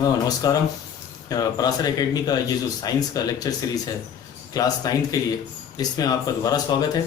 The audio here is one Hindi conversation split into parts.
नमस्कारम। पराशर एकेडमी का ये जो साइंस का लेक्चर सीरीज है क्लास 9th के लिए, इसमें आपका दोबारा स्वागत है।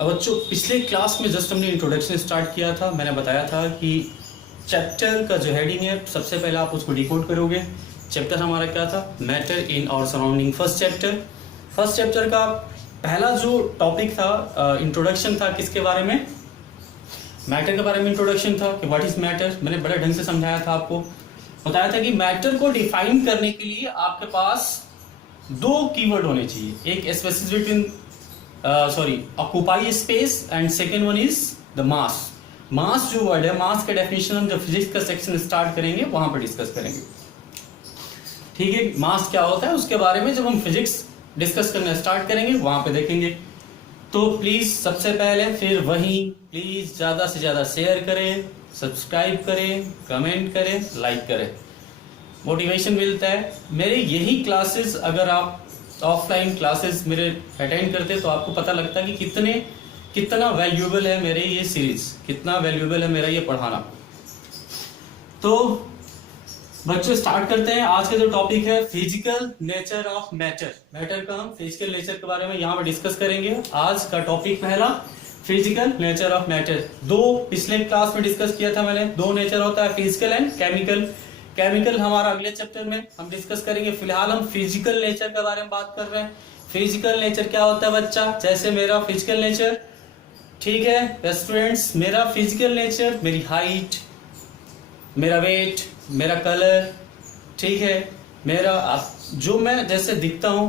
अब बच्चों, पिछले क्लास में जस्ट हमने इंट्रोडक्शन स्टार्ट किया था। मैंने बताया था कि चैप्टर का जो हेडिंग है, सबसे पहले आप उसको डिकोड करोगे। चैप्टर हमारा क्या था? Matter in our surrounding. First chapter का पहला जो टॉपिक था, इंट्रोडक्शन था, किसके बारे में? मैटर के बारे में इंट्रोडक्शन था कि व्हाट इज मैटर। मैंने बड़े ढंग से समझाया था, आपको बताया था कि मैटर को डिफाइन करने के लिए आपके पास दो कीवर्ड होने चाहिए। एक space is between occupy space and second one is the mass. Mass जो वर्ड है, मास के डेफिनेशन हम जब फिजिक्स का सेक्शन स्टार्ट करेंगे वहां पर डिस्कस करेंगे। ठीक है, मास क्या होता है उसके बारे में जब हम फिजिक्स डिस्कस करना स्टार्ट करेंगे वहां पे देखेंगे। तो प्लीज सबसे पहले फिर वही प्लीज ज्यादा से ज्यादा शेयर करें, सब्सक्राइब करें, कमेंट करें, लाइक करें, मोटिवेशन मिलता है। मेरे यही क्लासेस अगर आप ऑफलाइन क्लासेस मेरे अटेंड करते तो आपको पता लगता कि कितना वैल्यूएबल है मेरे ये सीरीज, कितना वैल्यूएबल है मेरा ये पढ़ाना। तो बच्चों स्टार्ट करते हैं। आज का जो टॉपिक है physical nature of matter. Matter का हम फिजिकल नेचर के बारे में यहाँ पे डिस्कस करेंगे। आज का टॉपिक पहला फिजिकल नेचर ऑफ मैटर। दो पिछले क्लास में डिस्कस किया था मैंने, दो नेचर होता है, फिजिकल एंड केमिकल। केमिकल हमारा अगले चैप्टर में हम डिस्कस करेंगे। फिलहाल हम फिजिकल नेचर के बारे में बात कर रहे हैं। फिजिकल नेचर क्या होता है बच्चा? जैसे मेरा फिजिकल नेचर, ठीक है स्टूडेंट्स, मेरा फिजिकल नेचर, मेरी हाइट, मेरा वेट, मेरा कलर, ठीक है, मेरा जो मैं जैसे दिखता हूं,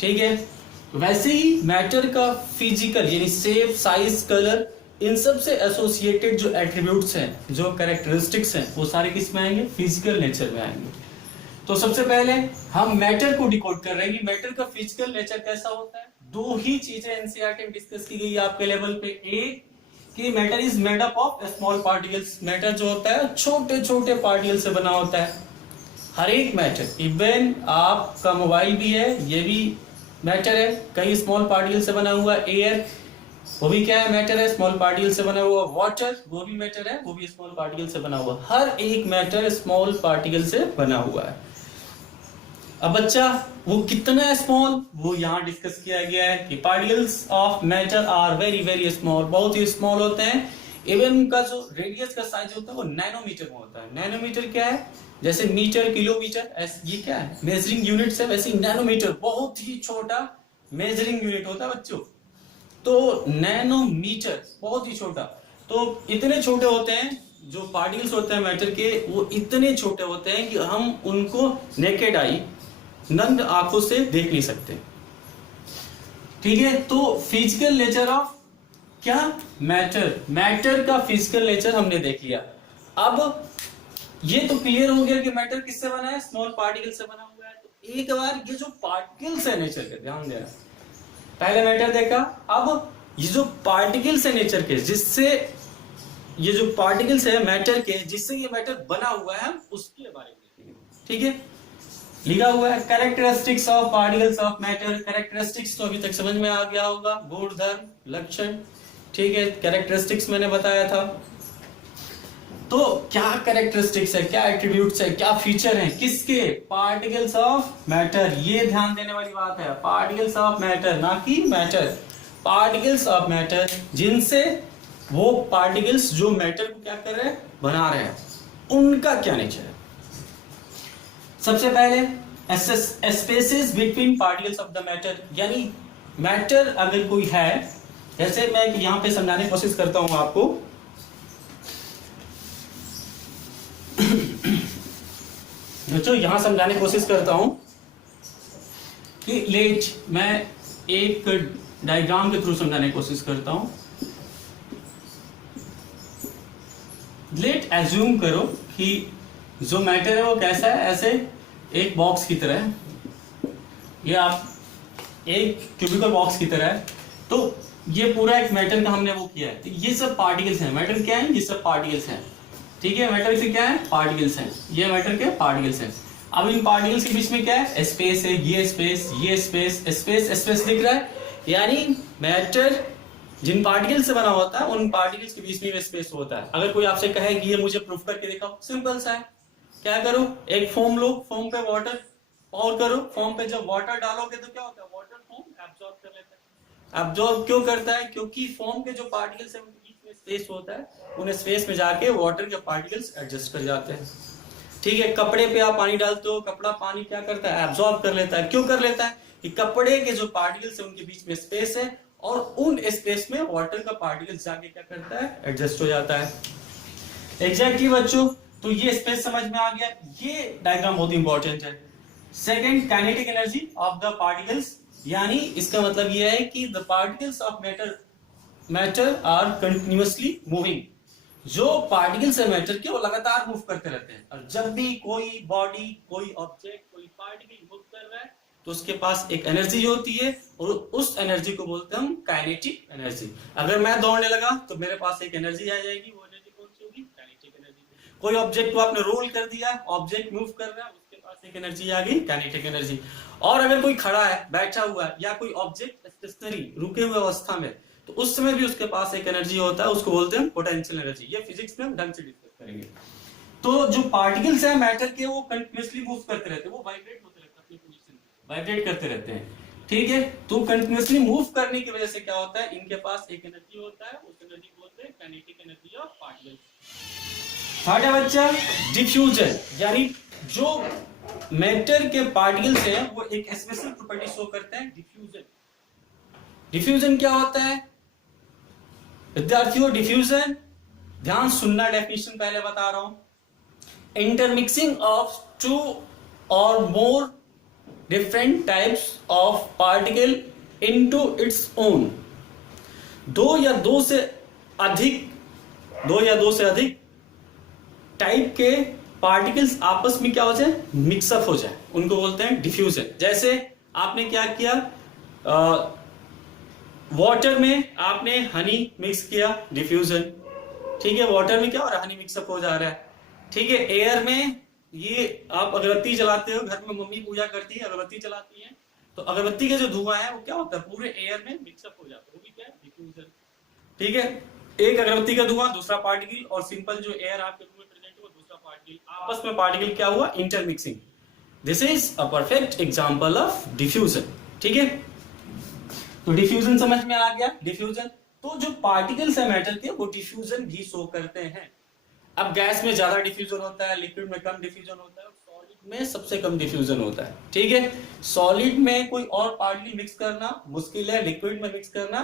ठीक है, वैसे ही मैटर का फिजिकल यानी शेप, साइज, कलर, इन सब से एसोसिएटेड जो एट्रीब्यूट्स हैं, जो कैरेक्टरिस्टिक्स हैं, वो सारे किस में आएंगे? फिजिकल नेचर में आएंगे। तो सबसे पहले हम मैटर को डिकोड कर रहे हैं कि मैटर का फिजिकल नेचर कैसा होता है। दो ही चीजें एनसीईआरटी में डिस्कस की गई है आपके लेवल पे। एक कि matter is made up of small particles. Matter जो होता है छोटे छोटे पार्टिकल से बना होता है। हर एक मैटर, इवन आपका मोबाइल भी है, ये भी मैटर है, कई स्मॉल पार्टिकल से बना हुआ। एयर, वो भी क्या है? मैटर है, स्मॉल पार्टिकल से बना हुआ। वाटर, वो भी मैटर है, वो भी स्मॉल पार्टिकल से बना हुआ। हर एक मैटर स्मॉल पार्टिकल से बना हुआ है। अब बच्चा वो कितना स्मॉल, वो यहाँ डिस्कस किया गया है कि particles of matter are very very small, बहुत ही स्मॉल होते हैं। इवन उनका जो रेडियस का साइज होता है वो नैनोमीटर में होता है। नैनोमीटर क्या है? जैसे मीटर, किलोमीटर, ये क्या है? मेजरिंग यूनिट्स है। वैसे नैनोमीटर बहुत ही छोटा मेजरिंग यूनिट होता है बच्चों। तो नैनोमीटर बहुत ही छोटा। तो इतने छोटे होते हैं जो पार्टिकल्स होते हैं मैटर के, वो इतने छोटे होते हैं कि हम उनको नेकेड आई, नंद आंखों से देख नहीं सकते। ठीक है, तो फिजिकल नेचर ऑफ क्या? मैटर। मैटर का फिजिकल नेचर हमने देख लिया। अब ये तो क्लियर हो गया कि मैटर किससे बना है? स्मॉल पार्टिकल से बना हुआ है। तो एक बार ये जो पार्टिकल्स है नेचर के, ध्यान देना, पहले मैटर देखा, अब ये जो पार्टिकल्स है नेचर के, जिससे ये जो पार्टिकल्स है मैटर के, जिससे ये मैटर बना हुआ है, हम उसके बारे में देखेंगे। ठीक है, लिखा हुआ है characteristics of particles of matter. Characteristics तो अभी तक समझ में आ गया होगा, गुण, धर्म, लक्षण। ठीक है, कैरेक्टरिस्टिक्स मैंने बताया था। तो क्या कैरेक्टरिस्टिक्स है, क्या एट्रीब्यूट्स है, क्या फीचर है किसके? Particles of matter. ये ध्यान देने वाली बात है, पार्टिकल्स ऑफ मैटर, ना कि मैटर। पार्टिकल्स ऑफ मैटर, जिनसे वो पार्टिकल्स जो मैटर को क्या कर रहे हैं? बना रहे हैं, उनका क्या नेचर है। सबसे पहले spaces between particles of the matter, यानी मैटर अगर कोई है, जैसे मैं यहां पे समझाने की कोशिश करता हूं आपको। बच्चों यहां समझाने की कोशिश करता हूं कि लेट, मैं एक डायग्राम के थ्रू समझाने की कोशिश करता हूं। लेट एज्यूम करो कि जो मैटर है वो कैसा है? ऐसे एक बॉक्स की तरह है, ये आप एक क्यूबिकल बॉक्स की तरह है। तो ये पूरा एक मैटर का हमने वो किया है। तो ये सब पार्टिकल्स हैं। मैटर क्या है? ये सब पार्टिकल्स हैं। ठीक है, मैटर से क्या है? पार्टिकल्स हैं। ये मैटर के पार्टिकल्स हैं। अब इन पार्टिकल्स के बीच में क्या है? स्पेस है। ये स्पेस, ये स्पेस, स्पेस स्पेस दिख रहा है। यानी मैटर जिन पार्टिकल से बना होता है उन पार्टिकल्स के बीच में स्पेस होता है। अगर कोई आपसे कहे कि ये मुझे प्रूफ करके दिखाओ, सिंपल सा है, क्या करो, एक फोम लो, फोम पे वाटर और करो, फोम पे जब वाटर डालोगे तो क्या होता है, वाटर फोम एब्जॉर्ब कर लेता है। एब्जॉर्ब क्यों करता है, क्योंकि फोम के जो पार्टिकल्स है उनके बीच में स्पेस होता है, उन्हें स्पेस में जाके वाटर के पार्टिकल्स एडजस्ट कर जाते हैं। ठीक है, कपड़े पे आप पानी डालते हो, कपड़ा पानी क्या करता है, एब्जॉर्ब कर लेता है। क्यों कर लेता है, कि कपड़े के जो पार्टिकल्स है उनके बीच में स्पेस है और उन स्पेस में वाटर का पार्टिकल्स जाके क्या करता है, एडजस्ट हो जाता है। एग्जैक्टली बच्चों, तो ये स्पेस समझ में आ गया, ये डायग्राम बहुत इंपॉर्टेंट है। Second, kinetic energy of the particles, यानी इसका मतलब ये है कि the particles of matter are continuously moving. जो पार्टिकल्स है मैटर के, वो लगातार मूव करते रहते हैं, और जब भी कोई बॉडी, कोई ऑब्जेक्ट, कोई पार्टिकल मूव कर रहा है तो उसके पास एक एनर्जी होती है, और उस एनर्जी को बोलते हैं हम काइनेटिक एनर्जी। अगर मैं दौड़ने लगा तो मेरे पास एक एनर्जी आ जाएगी, वो एनर्जी कौन सी होगी, काइनेटिक एनर्जी। कोई ऑब्जेक्ट को आपने रोल कर दिया, ऑब्जेक्ट मूव कर रहा है, उसके पास एक एनर्जी आ गई, काइनेटिक एनर्जी। और अगर कोई खड़ा है, बैठा हुआ है, या कोई ऑब्जेक्ट स्टेशनरी, रुके हुए अवस्था में, तो उस समय भी उसके पास एक एनर्जी होता है, उसको बोलते हैं पोटेंशियल एनर्जी। ये फिजिक्स में हम ढंग से डिस्कस करेंगे। तो जो पार्टिकल्स हैं मैटर के, वो कंटिन्यूअसली मूव करते रहते हैं, वो वाइब्रेट होते रहते हैं अपनी पोजीशन में, वाइब्रेट करते रहते हैं। ठीक है, तो कंटिन्यूअसली मूव करने की वजह से क्या होता है, इनके पास एक एनर्जी होता है, उस एनर्जी को बोलते हैं kinetic energy of particles. Third है बच्चा डिफ्यूजन, यानी जो मैटर के पार्टिकल्स हैं वो एक स्पेशल प्रॉपर्टी शो करते हैं, डिफ्यूजन। डिफ्यूजन क्या होता है विद्यार्थियों, डिफ्यूजन, ध्यान सुनना, डेफिनेशन पहले बता रहा हूं। इंटरमिक्सिंग ऑफ टू और more different types of particle into its own. दो या दो से अधिक टाइप के पार्टिकल्स आपस में क्या हो जाए, मिक्सअप हो जाए, उनको बोलते हैं डिफ्यूजन। जैसे आपने क्या किया, वाटर में आपने हनी मिक्स किया, डिफ्यूजन। ठीक है, वाटर में क्या हो रहा है, हनी मिक्सअप हो जा रहा है। ठीक है, एयर में, ये आप अगरबत्ती जलाते हो, घर में मम्मी पूजा करती है, अगरबत्ती जलाती है, तो अगरबत्ती का जो धुआं है वो क्या होता है, पूरे एयर में मिक्सअप हो जाता है, वो भी क्या है, डिफ्यूजन। ठीक है, एक अगरबत्ती का धुआं, दूसरा पार्टिकल, और सिंपल जो एयर आपके रूम में प्रेजेंट है वो दूसरा पार्टिकल, आपस में पार्टिकल क्या हुआ, intermixing. This is a perfect example of diffusion. ठीक है, तो डिफ्यूजन समझ में आ गया, डिफ्यूजन। तो जो पार्टिकल्स है मैटर के, वो डिफ्यूजन भी शो करते हैं। अब गैस में ज्यादा डिफ्यूजन होता है, लिक्विड में कम डिफ्यूजन होता है, सॉलिड में सबसे कम डिफ्यूजन होता है। ठीक है, सॉलिड में कोई और पार्टिकल मिक्स करना मुश्किल है, लिक्विड में मिक्स करना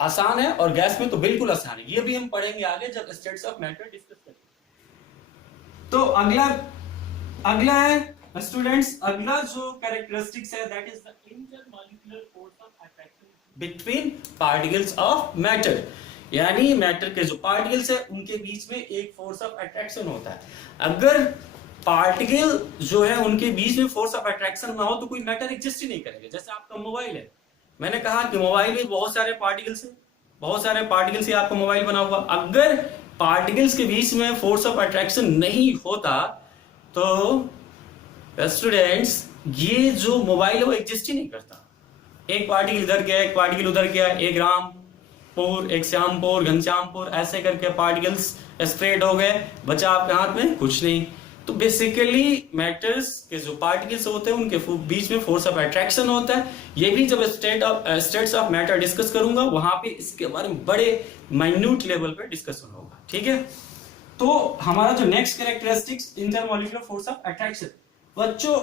आसान है, और गैस में तो बिल्कुल आसान है। ये भी हम पढ़ेंगे आगे जब स्टेट्स ऑफ मैटर डिस्कस करेंगे। तो अगला है स्टूडेंट्स, अगला जो कैरेक्टरिस्टिक्स है, that is the intermolecular force of attraction between particles of matter. यानी मैटर के जो पार्टिकल्स है उनके बीच में एक फोर्स ऑफ अट्रैक्शन होता है। अगर पार्टिकल जो है उनके बीच में फोर्स ऑफ अट्रैक्शन ना हो तो कोई मैटर एग्जिस्ट ही नहीं करेगा। जैसे आपका मोबाइल है, मैंने कहा कि मोबाइल में बहुत सारे पार्टिकल्स है, बहुत सारे पार्टिकल्स से आपका मोबाइल बना हुआ। अगर पार्टिकल्स के बीच में फोर्स ऑफ अट्रैक्शन नहीं होता तो स्टूडेंट्स, ये जो मोबाइल है वो एग्जिस्ट ही नहीं करता। एक पार्टिकल इधर गया, एक पार्टिकल उधर गया, एक रामपुर, एक श्यामपुर, घनश्यामपुर, ऐसे करके पार्टिकल्स स्प्रेड हो गए, बचा आपके हाथ में कुछ नहीं। तो बेसिकली मैटर्स के जो पार्टिकल्स होते हैं उनके बीच में फोर्स ऑफ अट्रैक्शन होता है। ये भी जब स्टेट्स ऑफ मैटर डिस्कस करूंगा वहां पे इसके बारे में बड़े माइन्यूट लेवल पे डिस्कशन होगा। ठीक है, तो हमारा जो next characteristics, intermolecular force of attraction. बच्चों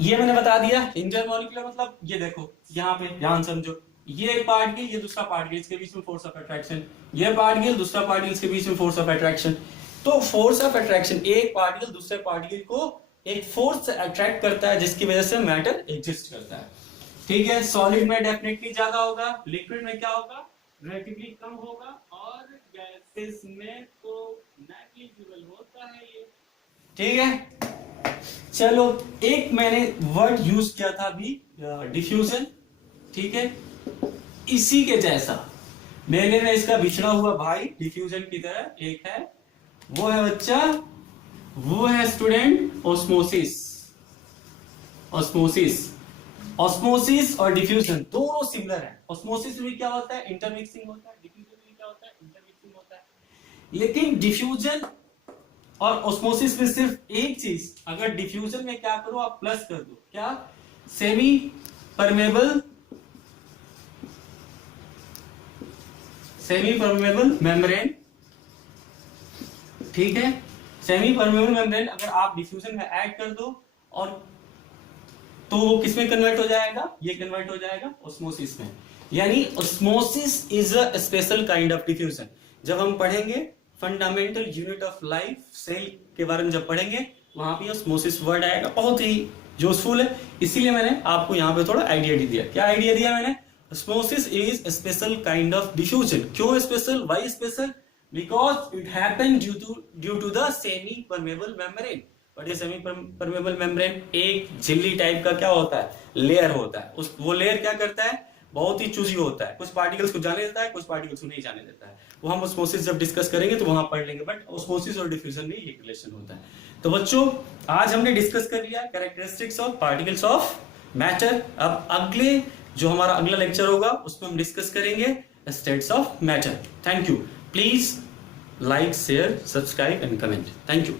ये मैंने बता दिया, इंटरमॉलिक्यूलर मतलब ये देखो, यहाँ पे ध्यान समझो, ये एक पार्टिकल, ये दूसरा पार्टिकल, इसके बीच में फोर्स ऑफ अट्रैक्शन, ये पार्टिकल दूसरा पार्टिकल, इसके बीच में फोर्स ऑफ अट्रैक्शन। तो फोर्स ऑफ अट्रैक्शन, एक पार्टिकल दूसरे पार्टिकल को एक फोर्स से अट्रैक्ट करता है जिसकी वजह से मैटर एग्जिस्ट करता है। ठीक है, सॉलिड में डेफिनेटली ज्यादा होगा, लिक्विड में क्या होगा, रिलेटिवली कम होगा, और गैसेस में तो नेग्लिजिबल होता है ये। ठीक है, चलो एक मैंने वर्ड यूज किया था अभी, डिफ्यूजन। ठीक है, इसी के जैसा मेले में इसका बिछड़ा हुआ भाई डिफ्यूजन की तरह एक है, वो है बच्चा, वो है स्टूडेंट ऑस्मोसिस। ऑस्मोसिस, ऑस्मोसिस और डिफ्यूजन दोनों सिमिलर है। ऑस्मोसिस में क्या होता है, इंटरमिक्सिंग होता है, डिफ्यूजन में क्या होता है, इंटरमिक्सिंग होता है। लेकिन डिफ्यूजन और ऑस्मोसिस में सिर्फ एक चीज, अगर डिफ्यूजन में क्या करो आप प्लस कर दो, क्या, सेमी परमेबल मेम्ब्रेन, ठीक है, सेमी परमेबल मेम्ब्रेन अगर आप डिफ्यूजन में ऐड कर दो और तो वो किसमें कन्वर्ट हो जाएगा, ये कन्वर्ट हो जाएगा ऑस्मोसिस में। यानी osmosis is a special kind of diffusion. जब हम पढ़ेंगे fundamental unit of life cell के बारे में, जब पढ़ेंगे वहां पे ऑस्मोसिस वर्ड आएगा, बहुत ही यूजफुल है। इसीलिए मैंने आपको यहाँ पे थोड़ा आइडिया दिया। क्या आइडिया दिया मैंने, osmosis is special kind of diffusion. क्यों special, why special, because it happen due to the semi permeable membrane. But ये सेमी परमेबल मेम्ब्रेन एक झिल्ली टाइप का क्या होता है, लेयर होता है। उस वो लेयर क्या करता है, बहुत ही चूजी होता है, कुछ पार्टिकल्स को जाने देता है, कुछ पार्टिकल्स को नहीं जाने देता है। वो हम ऑस्मोसिस जब डिस्कस करेंगे तो वहां पढ़ लेंगे, बट ऑस्मोसिस और डिफ्यूजन में ये रिलेशन होता है। तो बच्चों आज हमने डिस्कस कर लिया characteristics of particles of matter. अब अगले जो हमारा अगला लेक्चर होगा उसमें हम डिस्कस करेंगे states of matter. Thank you. Please like, share, subscribe and comment. Thank you.